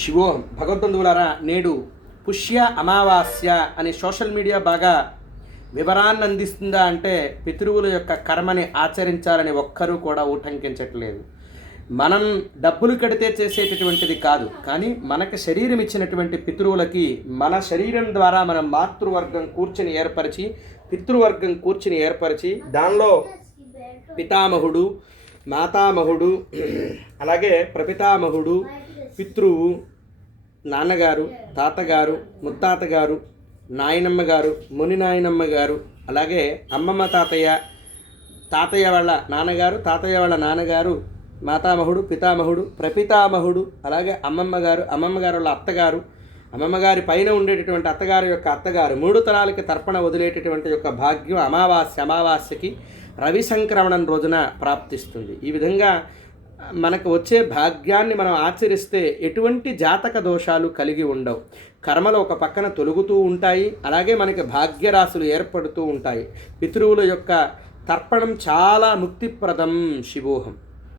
శివోహం. భగవద్బంధువులారా, నేడు పుష్య అమావాస్య అనే సోషల్ మీడియా బాగా వివరాన్ని అందిస్తుందా అంటే పితృవుల యొక్క కర్మని ఆచరించాలని ఒక్కరూ కూడా ఊటంకించట్లేదు. మనం డబ్బులు కడితే చేసేటటువంటిది కాదు, కానీ మనకు శరీరం ఇచ్చినటువంటి పితృవులకి మన శరీరం ద్వారా మనం మాతృవర్గం కూర్చుని ఏర్పరిచి పితృవర్గం కూర్చుని ఏర్పరిచి దానిలో పితామహుడు, మాతామహుడు, అలాగే ప్రపితామహుడు, పితృవు, నాన్నగారు, తాతగారు, ముత్తాతగారు, నాయనమ్మ గారు, ముని నాయనమ్మ గారు, అలాగే అమ్మమ్మ తాతయ్య, తాతయ్య వాళ్ళ నాన్నగారు, తాతయ్య వాళ్ళ నాన్నగారు, మాతామహుడు, పితామహుడు, ప్రపితామహుడు, అలాగే అమ్మమ్మ గారు, అమ్మమ్మ గారు వాళ్ళ అత్తగారు, అమ్మమ్మ గారి పైన ఉండేటటువంటి అత్తగారి యొక్క అత్తగారు, 3 తరాలకి తర్పణ వదిలేటటువంటి యొక్క భాగ్యం అమావాస్యకి రవి సంక్రమణం రోజున ప్రాప్తిస్తుంది. ఈ విధంగా మనకు వచ్చే భాగ్యాన్ని మనం ఆచరిస్తే ఎటువంటి జాతక దోషాలు కలిగి ఉండవు. కర్మలు ఒక పక్కన తొలుగుతూ ఉంటాయి, అలాగే మనకి భాగ్యరాశులు ఏర్పడుతూ ఉంటాయి. పితృవుల యొక్క తర్పణం చాలా ముక్తిప్రదం. శివోహం.